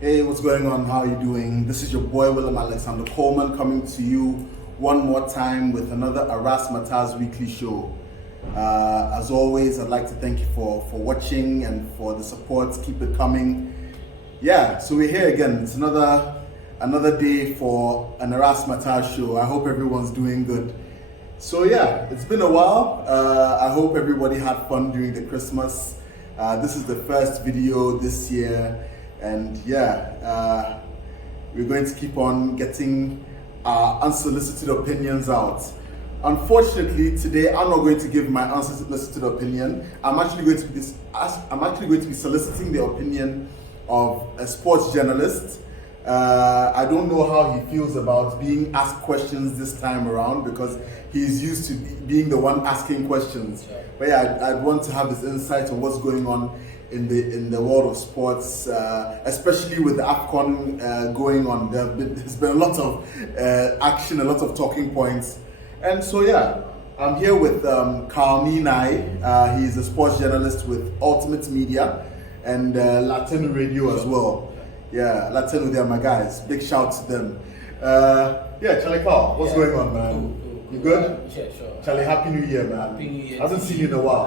Hey, what's going on? How are you doing? This is your boy Willem Alexander Coleman coming to you one more time with another Matters weekly show. As always, I'd like to thank you for watching and for the support. Keep it coming. Yeah, so we're here again. It's another day for an Matters show. I hope everyone's doing good. So yeah, it's been a while. I hope everybody had fun during the Christmas. This is the first video this year. And yeah, we're going to keep on getting our unsolicited opinions out. Unfortunately, today I'm not going to give my unsolicited opinion. I'm actually going to be soliciting the opinion of a sports journalist. I don't know how he feels about being asked questions this time around because he's used to being the one asking questions. But yeah, I'd want to have his insight on what's going on in the world of sports, especially with the AFCON going on. There's been a lot of action, a lot of talking points. And so yeah, I'm here with Carl Nii Nai. He's a sports journalist with Ultimate Media and Latino Radio as well. Yeah, Latino, they're my guys. Big shout to them. Yeah, Charlie Carl, what's going on, man? Cool. You good? Yeah, sure. Charlie, Happy New Year, man. Happy New Year. I haven't seen you in a while.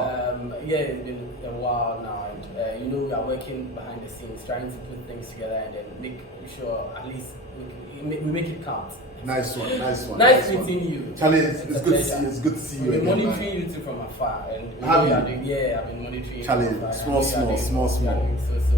Yeah, it's been a while now. And we are working behind the scenes, trying to put things together and then make sure at least we make it count. Nice one. Nice meeting you. Charlie, it's good to see you. It's good to see you I've been again, monitoring you too from afar. And Have you? Yeah, I've been monitoring you. Charlie, from afar. small. So,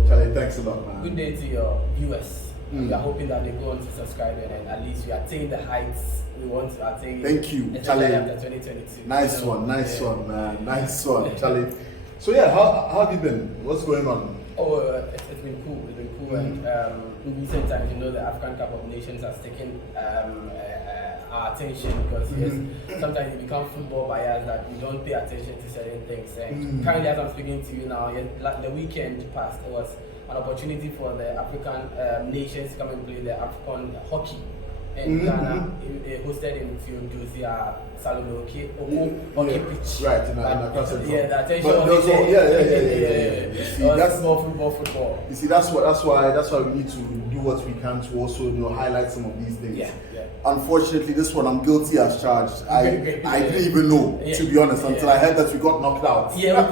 Charlie, thanks a lot, man. good day to your viewers. We are hoping that they go on to subscribe and at least we attain the heights we want to attain. Thank you, Charlie. After 2022. Nice one, man. Nice one, Charlie. So yeah, how have you been? What's going on? Oh, it's been cool. And in recent times, the African Cup of Nations has taken our attention because sometimes you become football biased that you don't pay attention to certain things. And currently, as I'm speaking to you now, the weekend passed, it was an opportunity for the African nations to come and play the AFCON hockey. And Ghana hosted in Theodosia Salome hockey pitch. Right, in the yeah, the attention but was yeah. See, that's football. You see, that's why we need to do what we can to also highlight some of these things. Yeah. Unfortunately, this one I'm guilty as charged. I didn't even know, to be honest, until I heard that we got knocked out. Yeah,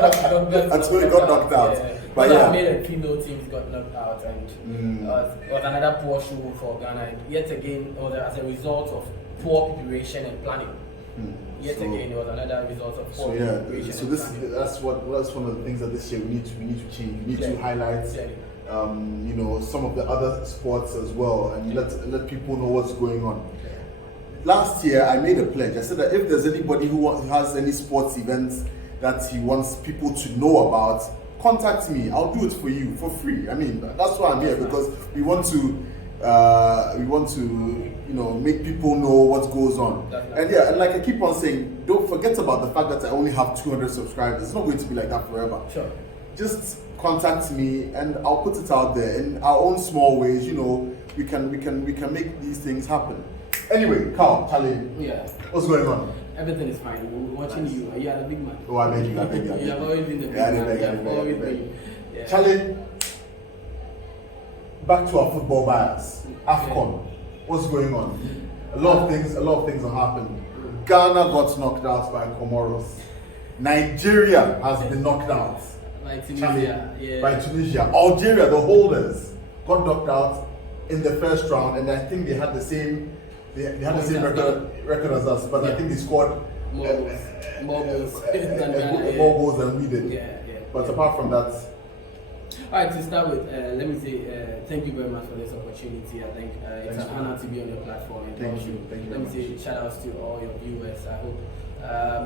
until we got knocked out. Yeah. But I yeah, made a female teams got knocked out, and it was another poor show for Ghana. And yet again, it was as a result of poor preparation and planning. Yet again, it was another result of poor preparation. So that's one of the things that this year we need to change. We need to highlight, some of the other sports as well, and let people know what's going on. Last year, I made a pledge. I said that if there's anybody who has any sports events that he wants people to know about, contact me. I'll do it for you for free. I mean, that's why I'm here, because we want to make people know what goes on. And yeah, and like I keep on saying, don't forget about the fact that I only have 200 subscribers. It's not going to be like that forever. Sure. Just contact me and I'll put it out there in our own small ways. We can make these things happen. Anyway, Carl, Charlie, what's going on? Everything is fine. We're watching you. You are a big man. Oh, I beg you. You have always been the big man. You have always been. Yeah. Charlie, back to our football bias. AFCON, what's going on? A lot of things are happening. Ghana got knocked out by Comoros. Nigeria has been knocked out by Tunisia. By Tunisia. Algeria, the holders, got knocked out in the first round, and I think they had the same. They had the same record as us, but I think they scored more goals than we did. Yeah. But apart from that, alright, to start with, let me say thank you very much for this opportunity. I think it's an honor to be on your platform. And thank you. Let me say shout outs to all your viewers. I hope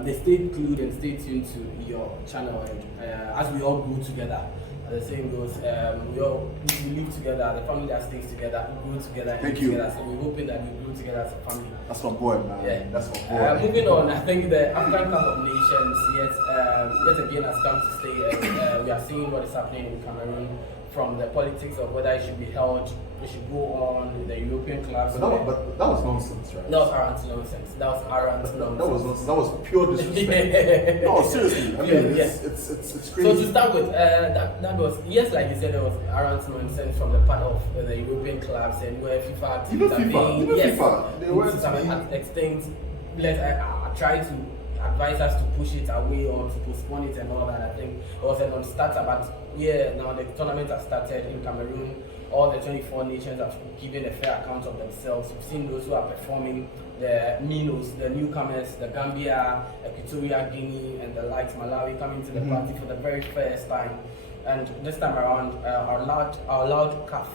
they stay glued and stay tuned to your channel, and as we all grow together. The same goes, we live together, the family that stays together, we grow together. Thank you. Together. So we're hoping that we grow together as a family. That's my boy, man. Yeah. That's my boy. Moving on, I think the African Cup of Nations, yes, yet again has come to stay, and we are seeing what is happening in Cameroon, from the politics of whether it should be held, it should go on, the European clubs. But that was nonsense, right? That was arrant nonsense. That was arrant nonsense. That was nonsense. That was pure disrespect. No, seriously. I mean, it's crazy. So to start with, that was, yes, like you said, there was arrant nonsense from the part of the European clubs, and where FIFA teams are being, FIFA. They were to some extent, I tried to advise us to push it away or to postpone it and all that. I think it was a non-starter, but yeah, now the tournament has started in Cameroon. All the 24 nations have given a fair account of themselves. We've seen those who are performing, the Minos, the newcomers, the Gambia, Equatorial Guinea, and the likes, Malawi, coming to the party for the very first time. And this time around, our allowed CAF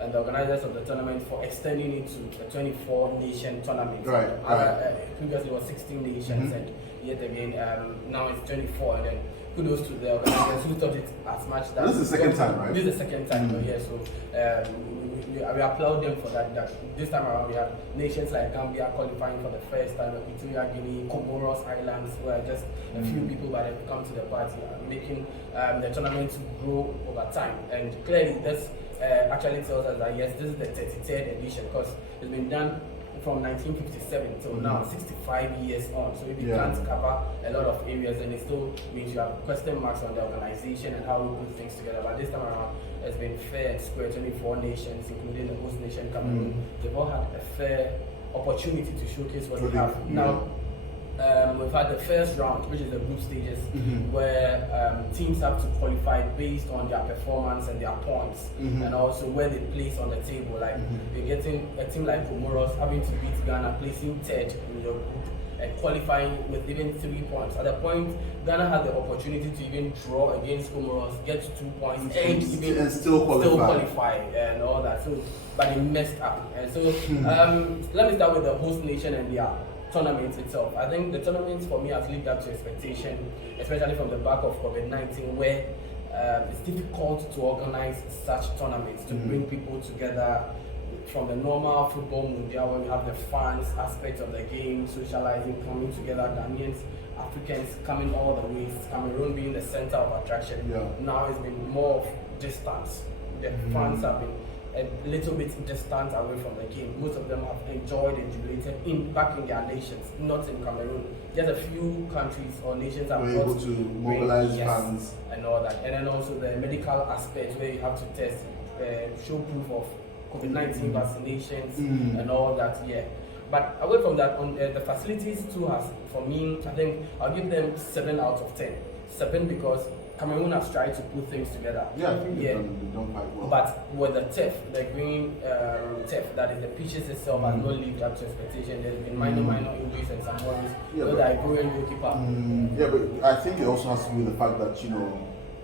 and the organizers of the tournament for extending it to a 24-nation tournament. Previously it was 16 nations, and yet again, now it's 24. And then kudos to the organizers who thought it as much that. This is the second time, right? This is the second time, yeah. So we applaud them for that. That this time around we have nations like Gambia qualifying for the first time, Equatorial Guinea, Comoros Islands, where just a few people but have come to the party, making the tournament to grow over time. And clearly, this actually tells us that yes, this is the 33rd edition, because it's been done from 1957 till now, 65 years on. So if you can't cover a lot of areas, then it still means you have question marks on the organization and how we put things together. But this time around, it's been fair and square. 24 nations, including the host nation Cameroon, they've all had a fair opportunity to showcase what they have. Now, we've had the first round, which is the group stages, where teams have to qualify based on their performance and their points, and also where they place on the table. Like you're getting a team like Comoros having to beat Ghana, placing third in your group, and qualifying with even 3 points. At the point, Ghana had the opportunity to even draw against Comoros, get 2 points, and still qualify and all that. So, but they messed up. And so, let me start with the host nation and their tournament itself. I think the tournament for me has lived up to expectation, especially from the back of COVID-19, where it's difficult to organize such tournaments, to bring people together from the normal football mundial, where we have the fans aspect of the game, socializing, coming together, Ghanaians, Africans coming all the way, Cameroon being the center of attraction. Now it's been more of distance. The fans have been a little bit distant away from the game. Most of them have enjoyed and jubilated back in their nations, not in Cameroon. Just a few countries or nations are able to mobilize fans and all that. And then also the medical aspect, where you have to test, show proof of COVID-19 vaccinations and all that. But away from that, on the facilities too has, for me, I think I'll give them 7 out of 10. 7 because Cameroon has tried to put things together. I think they've done quite well. But with the turf, the green turf, that is the pitches itself, has not lived up to expectation. There's been minor injuries and some worries. The Ivorian goalkeeper. But I think it also has to do with the fact that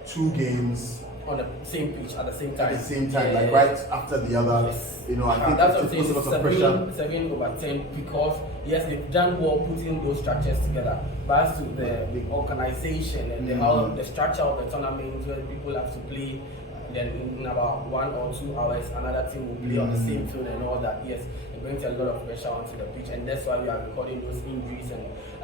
2 games on the same pitch at the same time. Like right after the other. I think that's what I'm saying. It's a lot of pressure. 7 over 10, because yes, they've done well putting those structures together, but as to the organization and the structure of the tournament, where people have to play, then in about 1 or 2 hours another team will play on the same field and all that. Yes, it brings a lot of pressure onto the pitch, and that's why we are recording those injuries.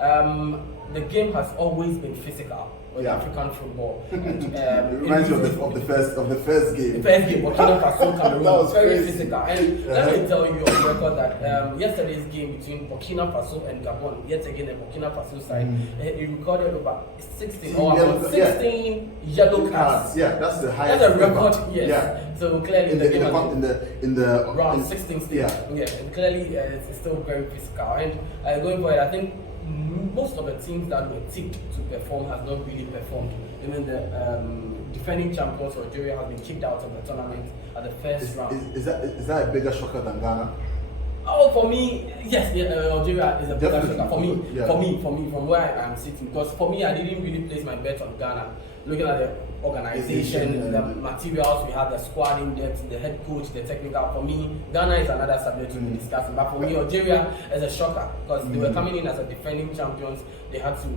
And the game has always been physical with African football. And, it reminds you of the first game. The first game, Burkina Faso, Cameroon, that was very crazy. physical. And let me tell you on record that yesterday's game between Burkina Faso and Gabon, yet again the Burkina Faso side, it recorded over 16 yellow cards. That's the highest. That's a record. Yes. So clearly in the round 16 stage. And clearly it's still very physical. And going forward, I think most of the teams that were tipped to perform has not really performed. Even the defending champions Algeria has been kicked out of the tournament at the first round. Is that a bigger shocker than Ghana? Oh, for me, yes, Algeria is a bigger shocker. For me, from where I am sitting, because for me, I didn't really place my bet on Ghana. Looking at the organization, the materials, we have the squad in depth, the head coach, the technical. For me, Ghana is another subject to be discussing. But for me, Algeria is a shocker, because they were coming in as a defending champions. They had to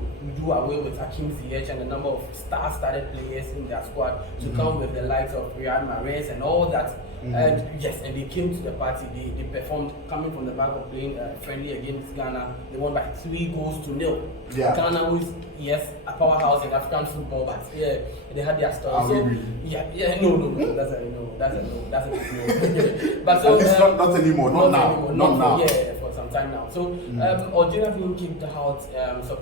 do away with Hakim Ziyech and a number of star-studded players in their squad to come with the likes of Riyad Mahrez and all that. And yes, and they came to the party. They performed, coming from the back of playing friendly against Ghana. They won by 3-0. Yeah. Ghana was, yes, a powerhouse in African football, but yeah, they had their story. So no, that's a no. But so it's not anymore, not now. Yeah, for some time now. So Algeria being kicked out,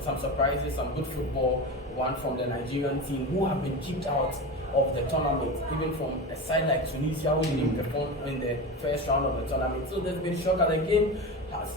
some surprises, some good football. One from the Nigerian team who have been kicked out of the tournament, even from a side like Tunisia who didn't perform in the first round of the tournament. So there's been shock at the game.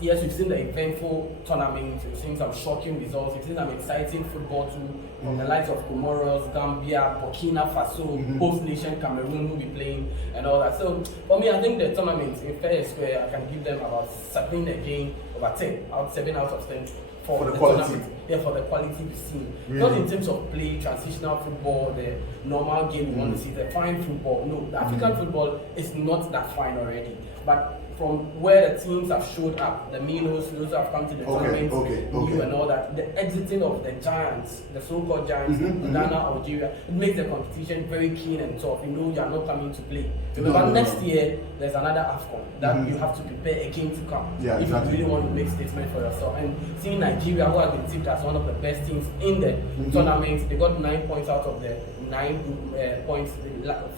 Yes, we've seen the eventful tournament, we've seen some shocking results, we've seen some exciting football too, from the likes of Comoros, Gambia, Burkina Faso, host nation Cameroon will be playing and all that. So for me, I think the tournament in fair and square, I can give them about 7 again over 10, 7 out of 10. For the quality. Yeah, for the quality we've seen. Really? Not in terms of play, transitional football, the normal game you want to see, the fine football. No, the African football is not that fine already. But from where the teams have showed up, the Minos, those who have come to the tournament, you and all that, the exiting of the giants, the so-called giants, Ghana, Algeria, it makes the competition very keen and tough. You know you are not coming to play. But next year, there's another AFCON that you have to prepare again to come. Yeah, if you really want to make statement for yourself. And seeing Nigeria, who has been tipped as one of the best teams in the tournament, they got 9 points out of the 9 points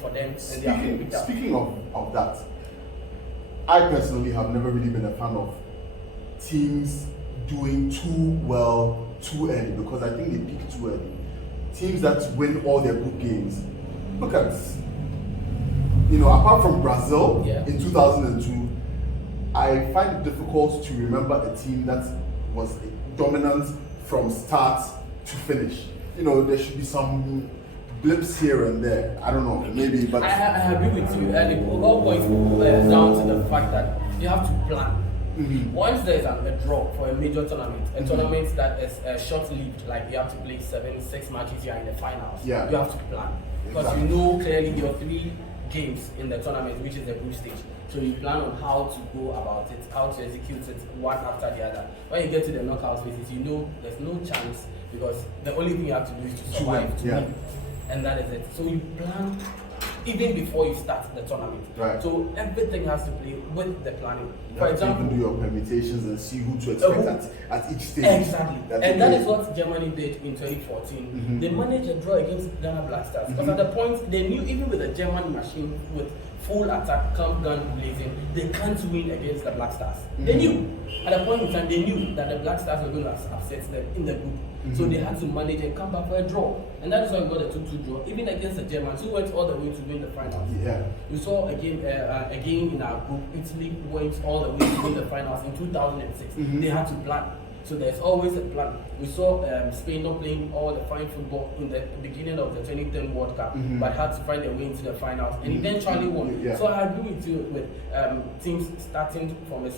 for them. Speaking of that, I personally have never really been a fan of teams doing too well too early, because I think they peak too early. Teams that win all their group games. Look at this. Apart from Brazil in 2002, I find it difficult to remember a team that was dominant from start to finish. There should be some blips here and there. I don't know, maybe, but I agree with you. And it all points down to the fact that you have to plan. Once there's a draw for a major tournament, a tournament that is short-lived, like you have to play 6 matches, you are in the finals. You have to plan because you know clearly your 3 games in the tournament, which is the group stage. So you plan on how to go about it, how to execute it one after the other. When you get to the knockout phases, you know there's no chance because the only thing you have to do is to survive, to win. And that is it. So you plan even before you start the tournament. Right. So everything has to play with the planning. You For example, do your permutations and see who to expect at each stage. Exactly. That is what Germany did in 2014. They managed a draw against Ghana Black Stars. Because at the point they knew, even with the German machine with full attack, camp gun blazing, they can't win against the Black Stars. They knew. At a point in time, they knew that the Black Stars were going to upset them in the group. So they had to manage and come back for a draw. And that is why we got a 2-2 draw, even against the Germans, who went all the way to win the finals. We saw again in our group, Italy went all the way to win the finals in 2006. They had to plan. So there's always a plan. We saw Spain not playing all the fine football in the beginning of the 2010 World Cup, but had to find a way into the finals and eventually won. So I agree with you with teams starting from a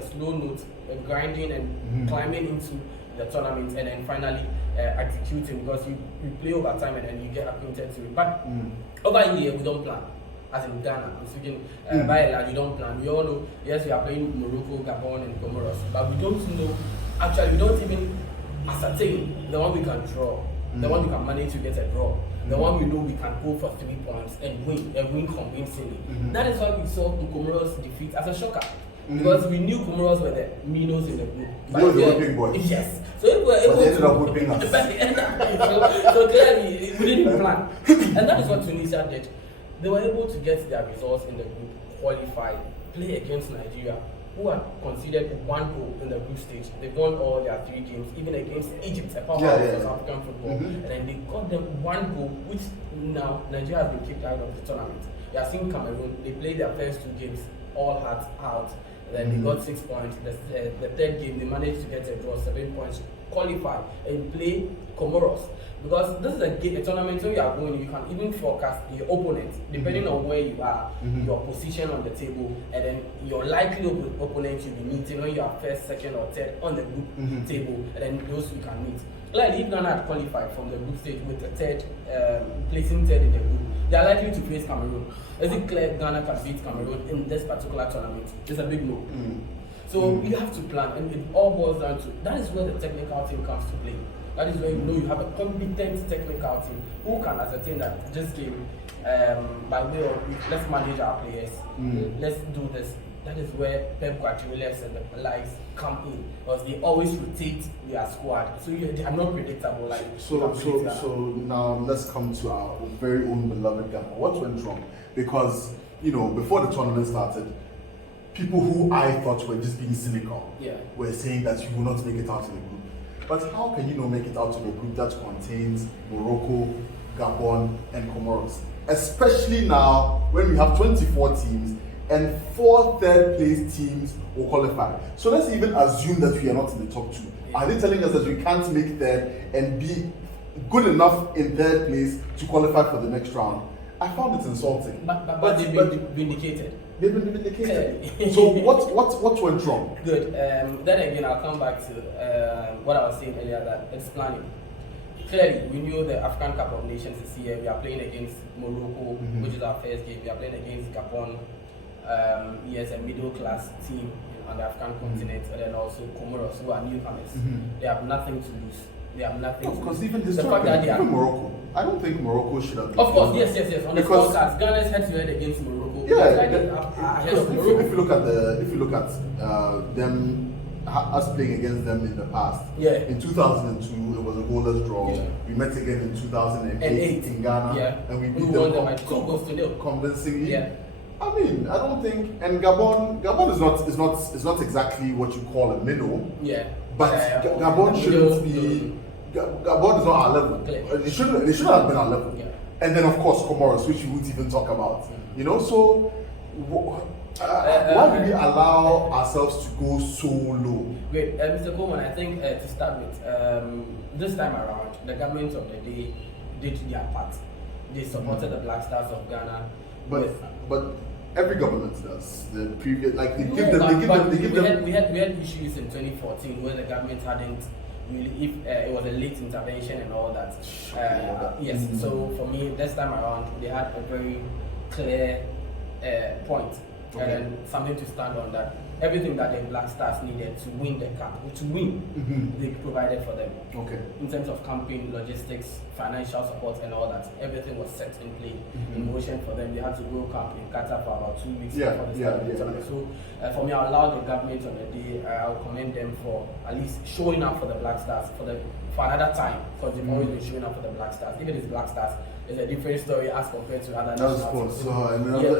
slow note, grinding and climbing into the tournament and then finally executing, because you play over time and then you get acquainted to it. But over here we don't plan. As in Ghana, I'm speaking by and large, you don't plan. We all know, yes, we are playing Morocco, Gabon, and Comoros, but we don't know. Actually, we don't even ascertain the one we can draw, the one we can manage to get a draw, the one we know we can go for 3 points and win convincingly. That is why we saw Comoros defeat as a shocker. Because we knew Comoros were the Minos in the group. But they were big boys. Yes. So if we were able they ended up whipping us. So clearly, we didn't plan. And that is what Tunisia did. They were able to get their results in the group, qualify, play against Nigeria, who had considered 1 goal in the group stage. They won all their 3 games, even against Egypt, a powerhouse of African football. And then they got them 1 goal, which now Nigeria has been kicked out of the tournament. You have seen Cameroon, they played their first 2 games, all out. Then they got 6 points. The 3rd game, they managed to get a draw, 7 points, qualify, and play Comoros. Because this is a tournament where you are going, you can even forecast your opponent, depending on where you are, your position on the table, and then your likely opponent you'll be meeting when you are 1st, 2nd, or 3rd on the group table, and then those you can meet. Like if Ghana had qualified from the group stage with the 3rd, placing 3rd in the group, they are likely to face Cameroon. Is it clear Ghana can beat Cameroon in this particular tournament? It's a big no. So you have to plan, and it all boils down to that is where the technical team comes to play. That is where you know you have a competent technical team who can ascertain that this game, by way of let's manage our players, let's do this. That is where Pep Guardiola and the likes come in, because they always rotate their squad, so they are not predictable. Like so now let's come to our very own beloved Ghana. What went wrong? Because before the tournament started, people who I thought were just being cynical were saying that you will not make it out of the group. But how can you not make it out of a group that contains Morocco, Gabon, and Comoros? Especially now when we have 24 teams and 4 third-place teams will qualify. So let's even assume that we are not in the top 2. Are they telling us that we can't make third and be good enough in third place to qualify for the next round? I found it insulting. But they've been vindicated. They've been vindicated. So what went wrong? Good. Then again, I'll come back to what I was saying earlier, that it's planning. Clearly, we knew the AFCON Cup of Nations this year. We are playing against Morocco, which is our first game. We are playing against Gabon. Yes, a middle-class team on the African continent, and then also Comoros, who are newcomers. They have nothing to lose. They have nothing. Because even even Morocco, I don't think Morocco should have been. Of course, yes. On the scorecards, Ghana's head-to-head against Morocco. If you look at them, us playing against them in the past. In 2002, it was a goalless draw. We met again in 2008 in Ghana, and we beat them by 2 goals to 0 convincingly. I mean, I don't think, and Gabon is not exactly what you call a minnow. But Gabon shouldn't be. Gabon is not our level. They shouldn't have been our level. And then of course Comoros, which we won't even talk about. So why do we allow ourselves to go so low? Great, Mr. Coleman. I think to start with, this time around, the government of the day did their part. They supported the Black Stars of Ghana. But every government does. The previous, like they give them. We had issues in 2014 where the government hadn't really, it was a late intervention and all that. Yes. So for me, this time around, they had a very clear point and something to stand on, that everything that the Black Stars needed to win the cup, they provided for them. In terms of campaign, logistics, financial support, and all that, everything was set in play, in motion for them. They had to go camp in Qatar for about 2 weeks before the start of the tournament. So for me, I allow the government on the day. I'll commend them for at least showing up for the Black Stars for another time, because they've always been showing up for the Black Stars. Even if it's Black Stars, it's a different story as compared to other national teams.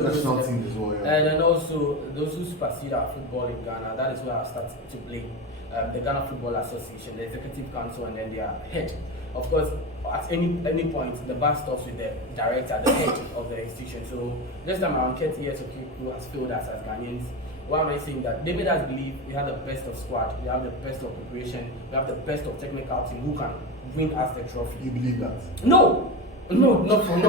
National teams as well. And then also those who supersede our football in Ghana, that is where I start to blame the Ghana Football Association, the Executive Council, and then their head. Of course, at any point, the bar stops with the director, the head of the institution. So this time around, 30 years who has failed us as Ghanaians. Why am I saying that? They made us believe we have the best of squad, we have the best of preparation, we have the best of technical team who can win us the trophy. You believe that? No, not for me.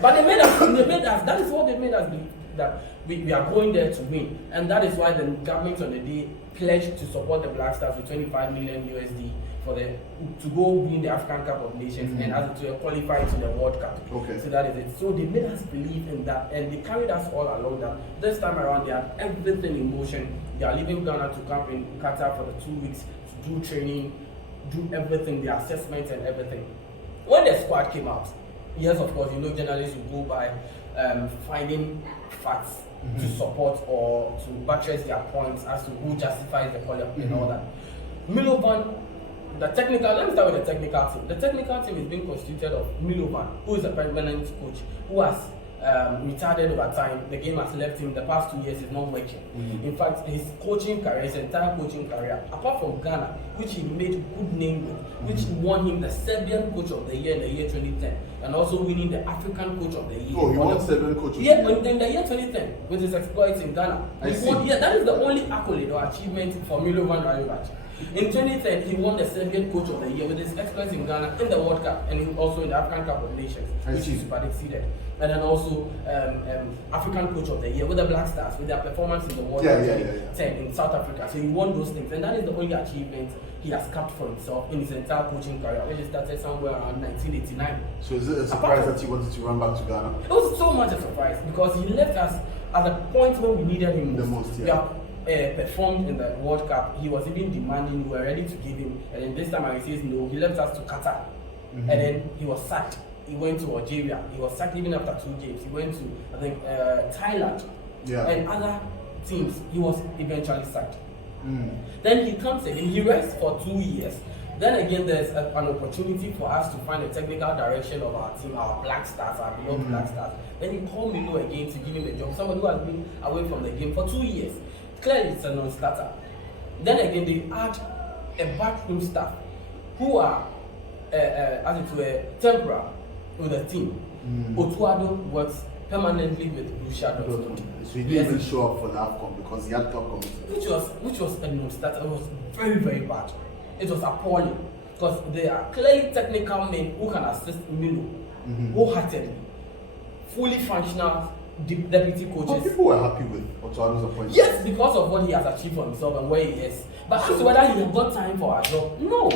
But they made us. That is what they made us believe, that we are going there to win, and that is why the government on the day pledged to support the Black Stars with 25 million USD to go win the African Cup of Nations and as to qualify to the World Cup. So that is it. So they made us believe in that, and they carried us all along that. This time around, they had everything in motion. They are leaving Ghana to camp in Qatar for the 2 weeks to do training, do everything, the assessments and everything. When the squad came out, yes, of course, journalists will go by finding facts to support or to buttress their points as to who justifies the call-up and all that. Milovan, let me start with the technical team. The technical team is being constituted of Milovan, who is a permanent coach, who has retarded over time. The game has left him. The past 2 years is not working. In fact, his entire coaching career, apart from Ghana, which he made good name with, which won him the Serbian Coach of the Year in the year 2010, and also winning the African Coach of the Year. Oh, he won Serbian Coach of the Year? Yeah, in the year 2010, with his exploits in Ghana. That is the only accolade or achievement for Milovan Rajevac. In 2010, he won the Serbian Coach of the Year with his exploits in Ghana, in the World Cup, and also in the African Cup of Nations, which he super exceeded. And then also African Coach of the Year with the Black Stars, with their performance in the World Cup 2010 in South Africa. So he won those things, and that is the only achievement he has kept for himself in his entire coaching career, which started somewhere around 1989. So is it a surprise that he wanted to run back to Ghana? It was so much a surprise, because he left us at the point when we needed him the most. performed in the World Cup, he was even demanding, we were ready to give him, and then this time he says no, he left us to Qatar, and then he was sacked. He went to Algeria, he was sacked even after 2 games. He went to, I think, Thailand, and other teams, he was eventually sacked. Then he comes again, he rests for 2 years. Then again, there's an opportunity for us to find a technical direction of our team, our Black Stars, our beloved Black Stars. Then you call Milo again to give him a job, somebody who has been away from the game for 2 years. Clearly, it's a non-starter. Then again, they add a backroom staff who are, as it were, temporary with the team. Otuado works permanently with Borussia Dortmund. So he didn't even show up for the AFCON because he had club commitments. Which was a non-starter. It was very, very bad. It was appalling because they are clearly technical men who can assist Milo wholeheartedly, fully functional deputy coaches. But people were happy with Otuado's appointment. Yes, because of what he has achieved for himself and where he is. But as to whether he has got time for our job, no.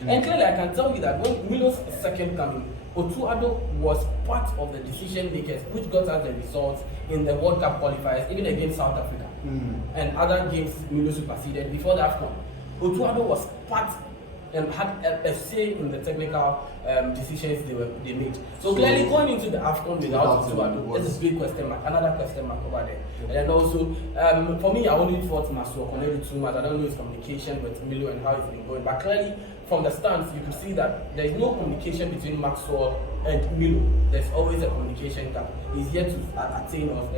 And clearly, I can tell you that when Milo's second coming, Otuado was part of the decision makers which got us the results in the World Cup qualifiers, even against South Africa. And other games Milo superseded before the AFCON. Otuado was part and had a say in the technical decisions they made. So clearly going into the AFCON without Otuado is a big question mark, another question mark over there. And then also, for me, I only thought Masuro Konelu too much. I don't know his communication with Milo and how it's been going. But clearly, from the stance, you could see that there is no communication between Maxwell and Milo. There's always a communication gap. He's yet to attain or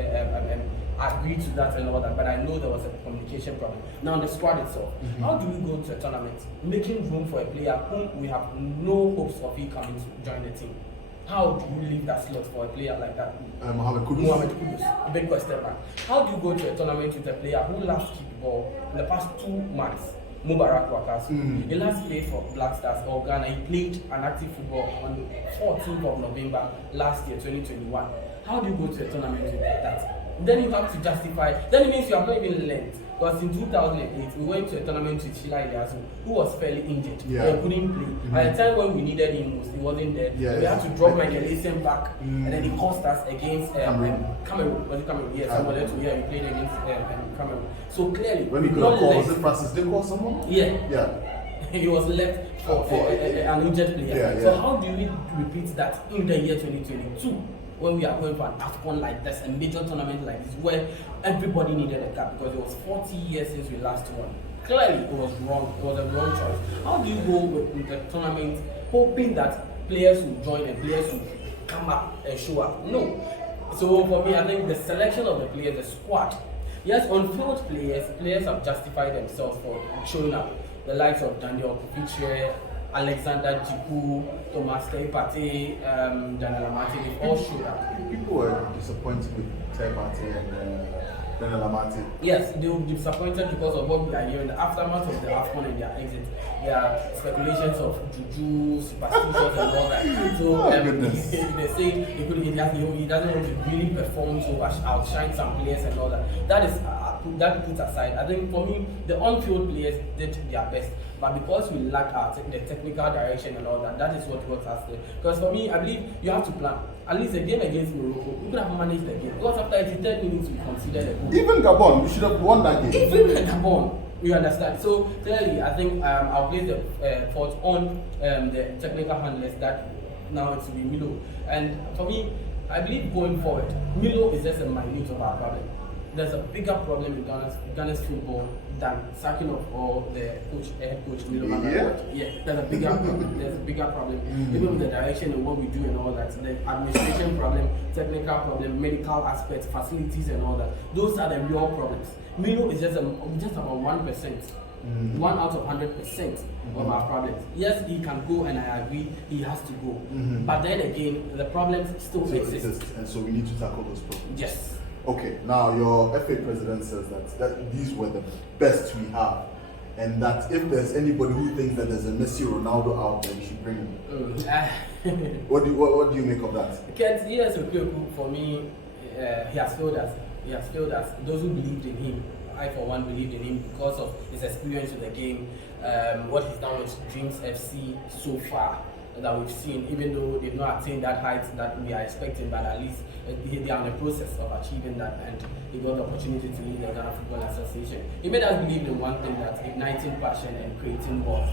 agree to that and all that, but I know there was a communication problem. Now, the squad itself, how do we go to a tournament making room for a player whom we have no hopes of he coming to join the team? How do you leave that slot for a player like that? Mohamed Kudus, a big question mark. How do you go to a tournament with a player who last kicked ball in the past 2 months? Mubarak Wakasu. He last played for Black Stars or Ghana. He played an active football on the 14th of November last year, 2021. How do you go to a tournament with that? Then you have to justify. Then it means you have not even learned. Because in 2008, we went to a tournament with Sheila Iliasu, who was fairly injured. He couldn't play. By the time when we needed him, he wasn't there. We had to drop Michael Essien back, and then he cost us against Cameroon. Was it Cameroon? Yes, someone else. Yeah, we played against Cameroon. So clearly, when we could have called, was it Francis? Did call someone? Yeah. He was left for an injured player. So how do we repeat that in the year 2022? When we are going for an AFCON like this, a major tournament like this, where everybody needed a cap because it was 40 years since we last won. Clearly, it was wrong. It was a wrong choice. How do you go with the tournament hoping that players will join and players will come up and show up? No. So for me, I think the selection of the players, the squad, yes, on-field players have justified themselves for showing up. The likes of Daniel Kupichwe, Alexander Jiku, Thomas Teipate, Daniel Amate, they all showed up. People were disappointed with Teipate and Daniel Amate. Yes, they were disappointed because of what we are hearing. The aftermath of the AFCON and their exit, there are speculations of juju, superstitions and all that. So they say he doesn't want to really perform to outshine some players and all that. That put aside, I think for me, the on-field players did their best. But because we lack the technical direction and all that, that is what got us there. Because for me, I believe you have to plan. At least a game against Morocco, we could have managed the game. Because after 83 minutes, we considered a goal. Even Gabon, we should have won that game. Even Gabon, you understand. So clearly, I think I'll place the fault on the technical handlers that now it's to be Milo. And for me, I believe going forward, Milo is just a minute of our problem. There's a bigger problem in Ghana's football than sacking of all the head coach Milovan Rajevac. Yeah, there's a bigger problem. There's a bigger problem. Even with the direction of what we do and all that, the administration problem, technical problem, medical aspects, facilities and all that. Those are the real problems. Milo is just about 1%. 1 out of 100% of our problems. Yes, he can go, and I agree, he has to go. But then again, the problems still exist. And so we need to tackle those problems. Yes. Okay, now your FA president says that these were the best we have, and that if there's anybody who thinks that there's a Messi Ronaldo out there, we should bring him. What do you make of that? Kent, yes, for me, he has failed us. He has failed us. Those who believed in him, I for one believed in him because of his experience with the game, what he's done with Dreams FC so far. that we've seen, even though they've not attained that height that we are expecting, but at least they are in the process of achieving that, and he got the opportunity to lead the Ghana Football Association. He made us believe in one thing, that igniting passion and creating wealth.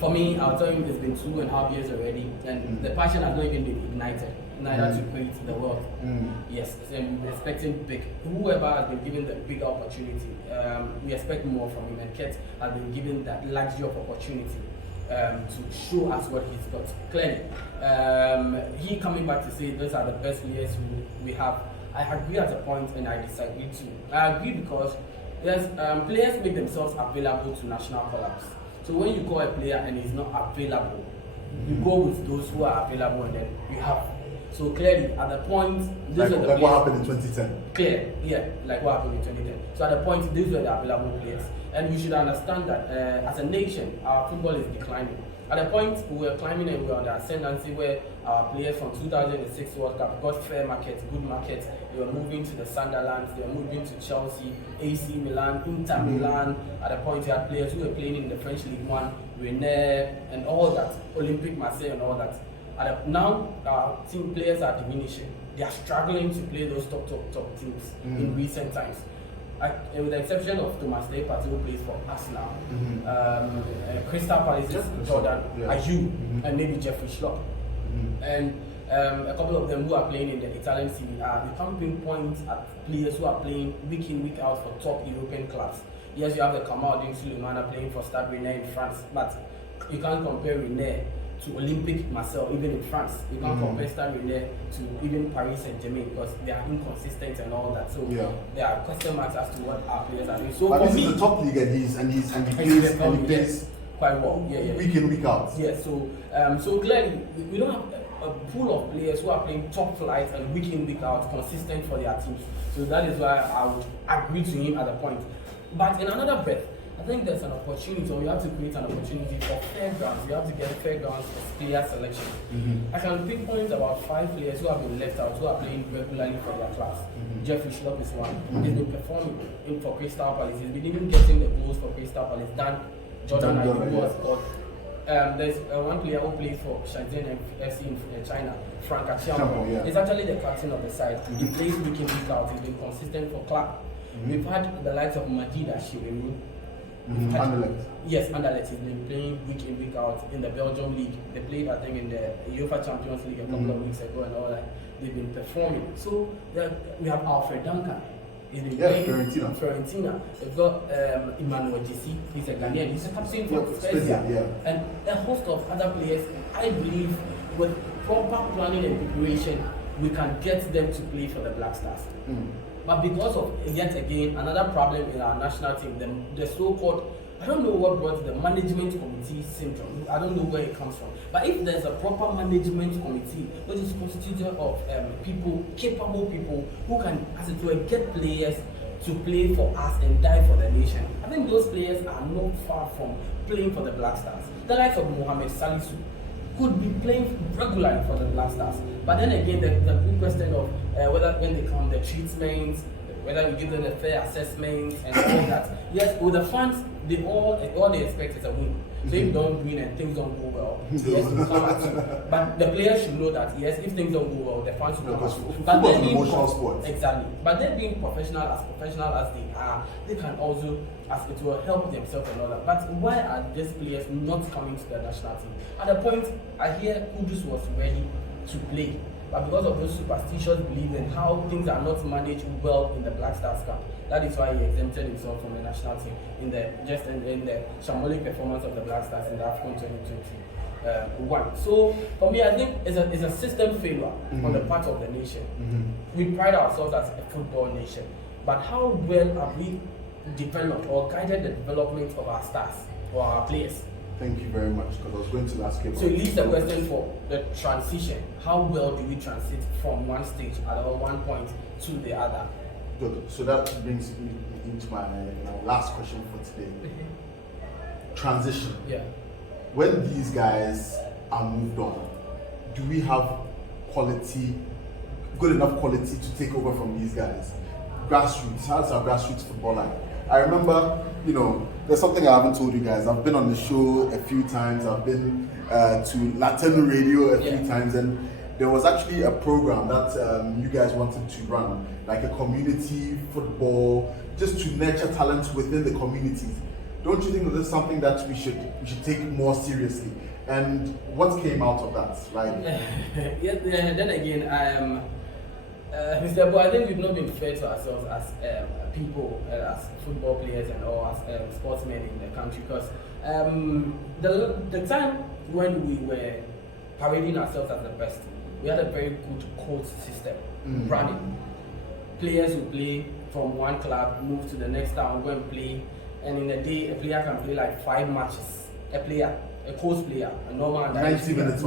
For me, I'll tell you, it's been 2.5 years already, and the passion has not even been ignited, neither to create the wealth. Yes, and we're expecting big. Whoever has been given the bigger opportunity, we expect more from him, and Ket has been given that luxury of opportunity to show us what he's got. Clearly, he coming back to say those are the best players who we have. I agree at a point, and I disagree too. I agree because there's players make themselves available to national call-ups. So when you call a player and he's not available, you go with those who are available, and then you have. So clearly, at the point, these are the like what happened in 2010. Clear, yeah, like what happened in 2010. So at the point, these were the available players, and we should understand that as a nation, our football is declining. At the point, we were climbing and we were on the ascendancy where our players from 2006 World Cup got fair markets, good markets. They were moving to the Sunderlands, they were moving to Chelsea, AC Milan, Inter Milan. At the point, you had players who were playing in the French League One, Rennes, and all that, Olympique Marseille and all that. Now, our team players are diminishing. They are struggling to play those top teams in recent times. With the exception of Thomas Partey, who plays for us now, Crystal Palace's Jordan Ayew, and maybe Jeffrey Schlupp. And a couple of them who are playing in the Italian Serie A, we can't pinpoint at players who are playing week in, week out for top European clubs. Yes, you have the Kamaldeen Sulemana playing for Stade Rennais in France, but you can't compare Rennais to Olympique Marseille, even in France. You can't compare Stade Rennais to even Paris Saint-Germain because they are inconsistent and all that. So there are question marks as to what our players are doing. So but this is the top league, and he plays quite well. Week in, week out. Yeah. So so clearly we don't have a pool of players who are playing top flight and week in, week out, consistent for their teams. So that is why I would agree to him at the point. But in another breath, I think there's an opportunity, or you have to create an opportunity for fair grounds. You have to get fair grounds for player selection. I can pinpoint about 5 players who have been left out, who are playing regularly for their class. Jeffrey Schlupp is one. He's been performing for Crystal Palace. He's been even getting the goals for Crystal Palace than Jordan Ayew was got. There's one player who plays for Shenzhen FC in China, Frank Achiamo. He's actually the captain of the side. He plays week in, week out. He's been consistent for club. We've had the likes of Majid Ashiremu. Yes, Anderlecht. He's been playing week in, week out in the Belgium league. They played, I think, in the UEFA Champions League a couple of weeks ago and all that. They've been performing. So we have Alfred Duncan. He's been playing Fiorentina. They've got Emmanuel GC. He's a Ghanaian. He's a captain for Spezia. And a host of other players. I believe with proper planning and preparation, we can get them to play for the Black Stars. But because of, yet again, another problem in our national team, the so-called, I don't know what brought the management committee syndrome. I don't know where it comes from. But if there's a proper management committee, which is constituted of people, capable people, who can, as it were, get players to play for us and die for the nation, I think those players are not far from playing for the Black Stars. The likes of Mohamed Salisu could be playing regularly for the Black Stars. But then again, the big question of whether when they come, the treatments, whether we give them a fair assessment and all that. Yes, with the fans, all they expect is a win. So if you don't win and things don't go well, yes, will come at you. But the players should know that yes, if things don't go well, the fans will come at you. But they're being emotional sports. Exactly. But they're being professional as they are, they can also, as it will help themselves and all that. But why are these players not coming to the national team? At the point, I hear Kudus was ready to play. But because of those superstitious beliefs and how things are not managed well in the Black Stars camp, that is why he exempted himself from the national team in the shambolic performance of the Black Stars in the AFCON 2021. So for me, I think it's a system failure on the part of the nation. We pride ourselves as a football nation, but how well have we developed or guided the development of our stars or our players? Thank you very much, because I was going to ask you about. So it leaves the question for the transition. How well do we transit from one stage at one point to the other? Good. So that brings me into my last question for today. Transition. Yeah. When these guys are moved on, do we have good enough quality to take over from these guys? Grassroots. How's our grassroots football like? I remember, there's something I haven't told you guys. I've been on the show a few times. I've been to Latin radio a few times, and there was actually a program that you guys wanted to run, like a community football, just to nurture talents within the communities. Don't you think that this is something that we should take more seriously? And what came out of that? Like, then again, Mr. Bo, I think we've not been fair to ourselves as people, as football players and all, as sportsmen in the country, because the time when we were parading ourselves as the best, we had a very good coach system running. Players would play from one club, move to the next town, go and play, and in a day, a player can play like 5 matches. A coach player, a normal 90 minutes,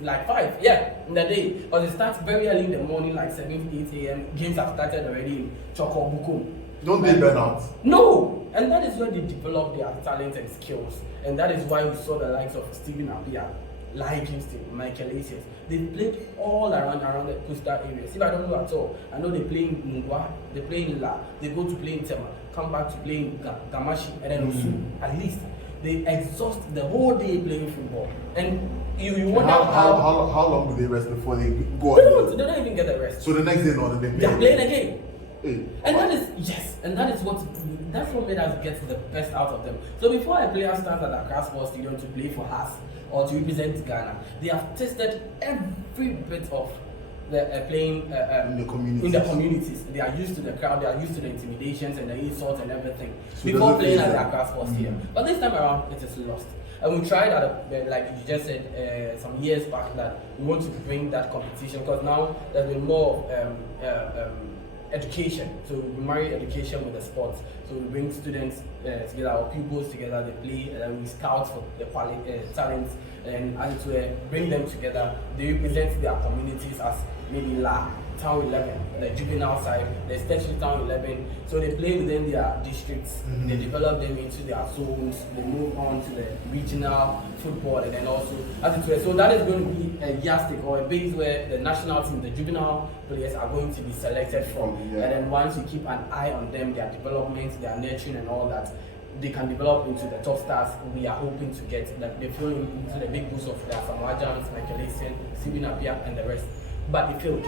like 5, in a day. Because it starts very early in the morning, like 7, 8 a.m. Games have started already in Choko Bukum. Don't they burn out? No! And that is where they develop their talent and skills. And that is why we saw the likes of Stephen Appiah, Lai Kingston, Michael Asias. They played all around the coastal areas. If I don't know at all, I know they play in Mungwa, they play in La, they go to play in Tema, come back to play in Gamashi, and then Osu, at least. They exhaust the whole day playing football. And you wonder how long do they rest before they go on? They don't even get a rest. So the next day, no, they play. They're playing again. Hey. And that's what made us get the best out of them. So before a player starts at Accra Sports Stadium to play for us or to represent Ghana, they have tested every bit of the playing in the communities. They are used to the crowd, they are used to the intimidations and the insults and everything before playing at the Accra Sports Stadium. But this time around, it is lost. And we tried like you just said some years back, that we want to bring that competition, because now there's been more education. So we marry education with the sports. So we bring students together, our pupils together, they play, and then we scout for the talents, and as it were, bring them together. They represent their communities as maybe Town 11, the juvenile side, the especially Town 11. So they play within their districts, they develop them into their zones, they move on to the regional football, and then also, as it were. So that is going to be a yardstick or a base where the national team, the juvenile players, are going to be selected from. And then once you keep an eye on them, their development, their nurturing and all that, they can develop into the top stars we are hoping to get, that they fall into the big boost of their Samoa Jams, Michael Asian, Stephen Appiah and the rest. But they failed,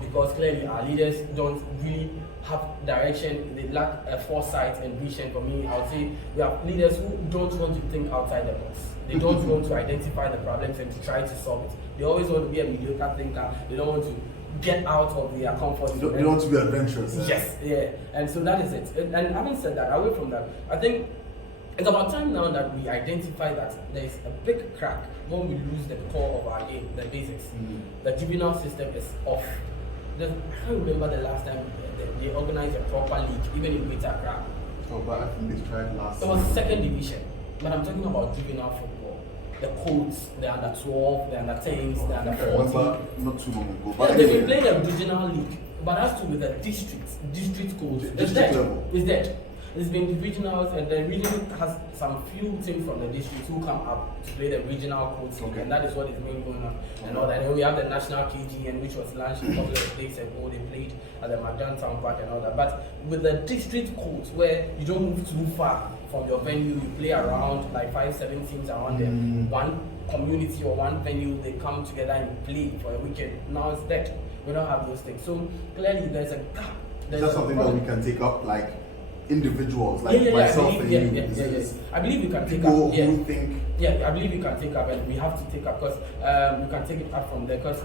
because clearly our leaders don't really have direction, they lack a foresight and vision. For me, I would say we have leaders who don't want to think outside the box. They don't want to identify the problems and to try to solve it. They always want to be a mediocre thinker. They don't want to get out of their comfort zone. They don't want to be adventurous. Yes, and so that is it. And having said that, away from that, I think it's about time now that we identify that there is a big crack when we lose the core of our game, the basics. The juvenile system is off. I can't remember the last time they organized a proper league, even in Greater Accra. Oh, but I think they tried last. It was second division, but I'm talking about juvenile football. The codes, the under 12, the under 10s, the under 14. Remember, not too long ago. But they've been playing a regional league, but has to with the district codes. It's dead. It's been the regionals, and the region has some few teams from the districts who come up to play the regional codes league, and that is what is going on and all that. And then we have the national KGN, which was launched a couple of days ago. They played at the Madan Town Park and all that. But with the district codes, where you don't move too far from your venue, you play around like 5-7 teams around there. One community or one venue, they come together and play for a weekend. Now it's dead. We don't have those things. So clearly there's a gap. Is that something that we can take up, like individuals, like myself and you? I believe we can take people up. Who think. I believe we can take up, and we have to take up, because we can take it up from there. Because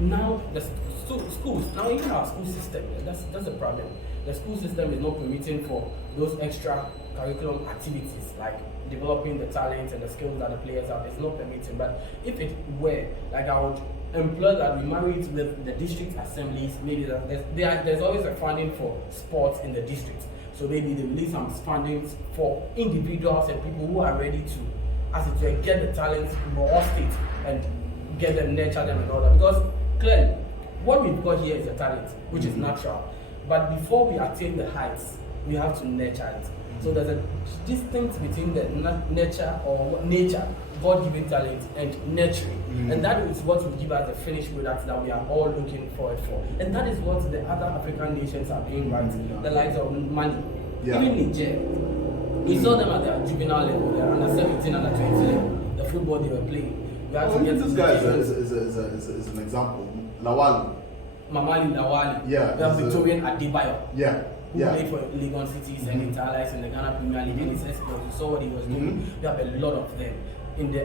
now the schools, now even our school system, that's a problem. The school system is not permitting for those extra curriculum activities like developing the talents and the skills that the players have. It's not permitting. But if it were, like, I would employ that we marry it with the district assemblies. Maybe there's always a funding for sports in the district. So maybe they release some funding for individuals and people who are ready to, as it were, get the talents raw state and get them, nurture them and all that. Because clearly, what we've got here is a talent, which is natural. But before we attain the heights, we have to nurture it. So there's a distance between the nature, God-given talent, and nurturing. And that is what will give us the finished product that we are all looking forward for. And that is what the other African nations are doing right. The likes of Mali, Yeah. Even Niger, we saw them at their juvenile level, their under 17, under 20 level, the football they were playing. We had to get this guy is an example. Lawali. Mamali Lawali. Yeah. We have Victorian Adebayo. Yeah. Who played for Legon Cities and Interlights in the Ghana Premier League and his exploits. You saw what he was doing. We have a lot of them,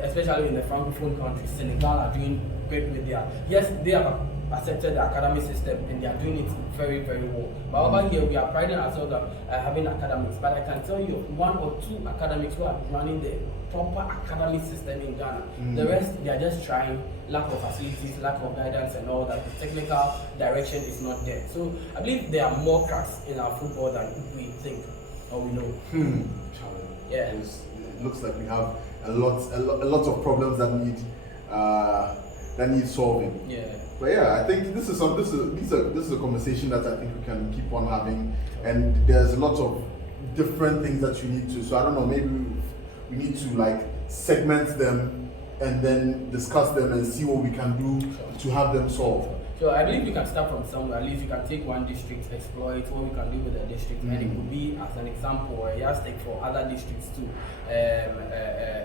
especially in the francophone countries. Senegal are doing great with their. Yes, they have accepted the academy system and they are doing it very, very well. But over here, we are priding ourselves on having academics. But I can tell you one or two academics who are running the proper academy system in Ghana. The rest, they are just trying. Lack of facilities, lack of guidance, and all that. The technical direction is not there. So I believe there are more cracks in our football than we think or we know. Yeah. It looks like we have a lot of problems that need solving. Yeah. But yeah, I think this is a conversation that I think we can keep on having, and there's a lot of different things that you need to. So I don't know, maybe we need to like segment them and then discuss them and see what we can do to have them solved. So I believe we can start from somewhere. At least you can take one district, exploit what we can do with the district, and it could be as an example or a yardstick for other districts to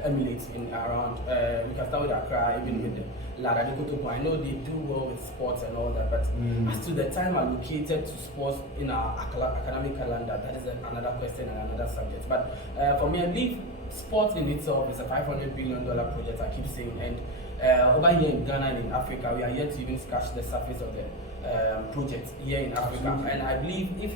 emulate in around. We can start with Accra, even with the Lada de Kotoko. I know they do well with sports and all that, but as to the time allocated to sports in our academic calendar, that is another question and another subject. But for me, I believe sports in itself is a $500 billion project, I keep saying, and over here in Ghana and in Africa, we are yet to even scratch the surface of the project here in Africa. And I believe if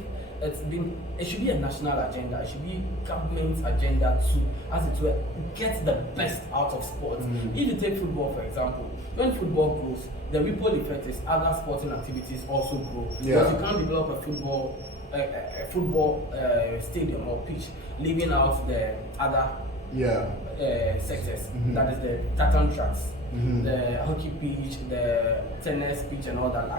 it should be a national agenda, it should be government's agenda to, as it were, get the best out of sports. If you take football, for example, when football grows, the ripple effect is other sporting activities also grow. Because you can't develop a football stadium or pitch, leaving out the other sectors. That is the tartan tracks, the hockey pitch, the tennis pitch, and all that.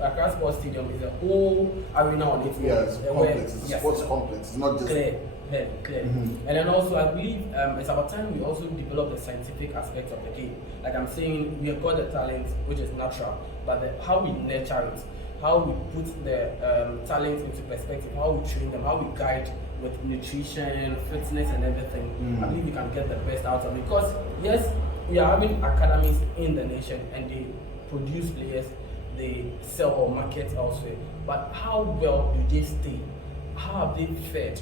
Accra Sports Stadium is a whole arena on its own. Yeah, it's a complex. It's a sports complex. It's not just clear. And then also, I believe it's about time we also develop the scientific aspect of the game. Like I'm saying, we have got the talent, which is natural, but how we nurture it, how we put the talent into perspective, how we train them, how we guide with nutrition, fitness, and everything. I believe we can get the best out of it. Because yes, we are having academies in the nation and they produce players, they sell or market elsewhere. But how well do they stay? How have they fared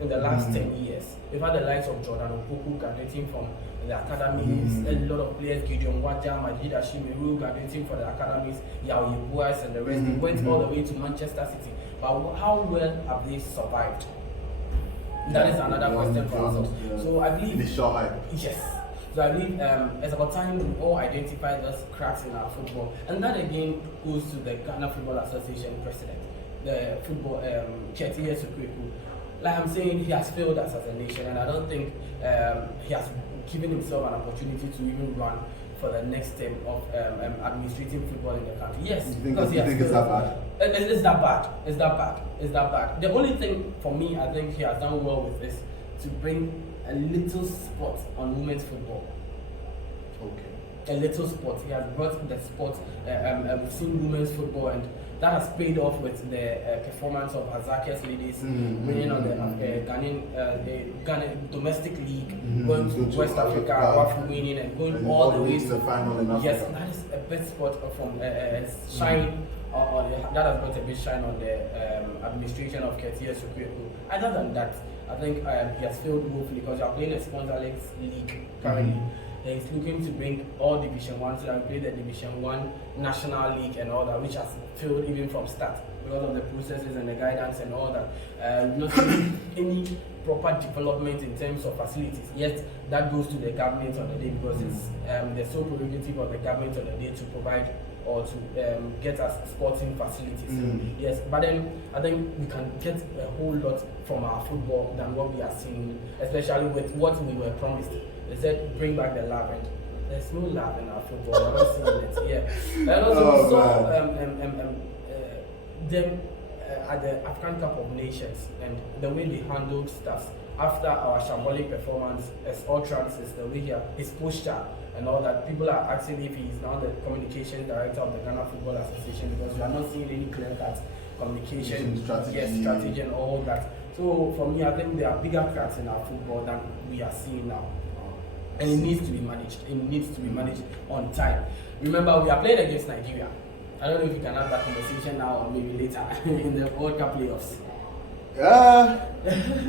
in the last 10 years? We've had the likes of Jordan Opoku graduating from the academies, a lot of players, Gideon Waja, Majid Ashimeru graduating from the academies, Yao Yeboas and the rest. They went all the way to Manchester City. But how well have they survived? That is another question for us. So I believe initial hype. Yes. So I believe it's about time we all identify those cracks in our football, and that again goes to the Ghana Football Association president, the football Ketia Sukweku. Like I'm saying, he has failed us as a nation, and I don't think he has given himself an opportunity to even run for the next term of administrating football in the country. Yes, because you think it's that bad? It's that bad. The only thing for me, I think he has done well with is to bring a little sport on women's football. Okay. A little sport. He has brought the sport. We've seen women's football, and that has paid off with the performance of Azakia's ladies winning on the Ghanaian domestic league, going to West Africa, winning and going all the way to the final in Africa. Yes, that is a big sport from shine. That has brought a big shine on the administration of Ketia Sukweku. Other than that, I think he has failed woefully because you are playing a sponsorless league currently. He's looking to bring all Division 1 so that we play the Division 1 National League and all that, which has failed even from start because of the processes and the guidance and all that. Not any proper development in terms of facilities. Yet that goes to the government on the day because it's the sole prerogative of the government on the day to provide or to get us sporting facilities. Yes, but then I think we can get a whole lot from our football than what we are seeing, especially with what we were promised. They said bring back the lab, and there's no lab in our football. We're not seeing it. Yeah, and also we saw them at the AFCON Cup of Nations and the way they handled stuff after our shambolic performance as all transits, the way his posture and all that. People are asking if he's now the communication director of the Ghana Football Association because we are not seeing any clear-cut communication strategy and all that. So for me, I think there are bigger cracks in our football than we are seeing now. And it needs to be managed. It needs to be managed on time. Remember, we are playing against Nigeria. I don't know if you can have that conversation now or maybe later in the World Cup playoffs.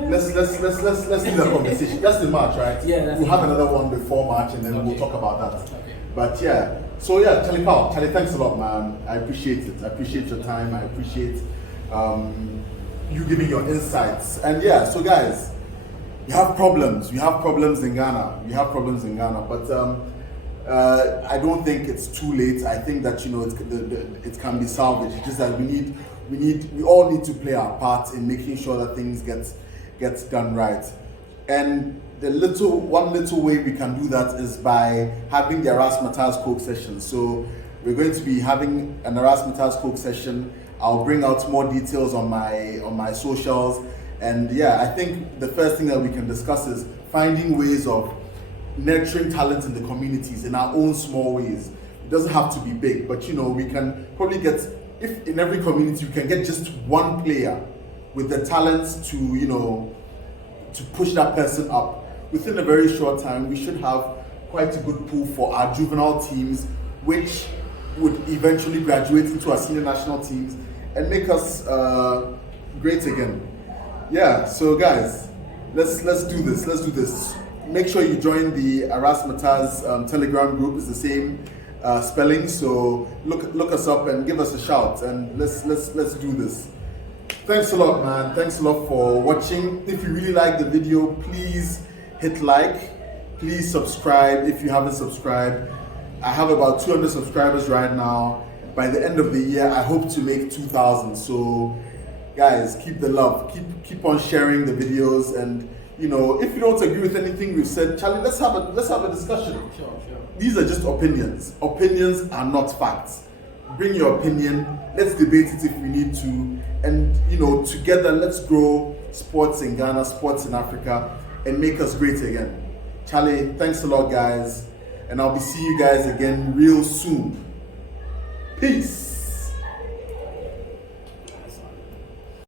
Let's do the conversation. That's in March, right? Yeah, we'll have another one before March, and then we'll talk about that. Okay. But yeah, so yeah, Charlie, thanks a lot, man. I appreciate it. I appreciate your time. I appreciate you giving your insights. And yeah, so guys, you have problems. You have problems in Ghana. But I don't think it's too late. I think that it can be salvaged. It's just that we all need to play our part in making sure that things gets done right. And one little way we can do that is by having the Erasmus Coke session. So we're going to be having an Erasmus Coke session. I'll bring out more details on my socials. And yeah, I think the first thing that we can discuss is finding ways of nurturing talent in the communities in our own small ways. It doesn't have to be big, but we can probably get, if in every community you can get just one player with the talents to push that person up within a very short time, we should have quite a good pool for our juvenile teams, which would eventually graduate into our senior national teams and make us great again. Yeah, so guys, let's do this. Make sure you join the Erasmus Telegram group. It's the same spelling, so look us up and give us a shout, and let's do this. Thanks a lot, man. Thanks a lot for watching. If you really like the video, please hit like. Please subscribe if you haven't subscribed. I have about 200 subscribers right now. By the end of the year, I hope to make 2,000. So guys, keep the love. Keep on sharing the videos, and if you don't agree with anything we've said, Charlie, let's have a discussion. Sure. These are just opinions. Opinions are not facts. Bring your opinion. Let's debate it if we need to. And together, let's grow sports in Ghana, sports in Africa, and make us great again. Charlie, thanks a lot, guys. And I'll be seeing you guys again real soon. Peace.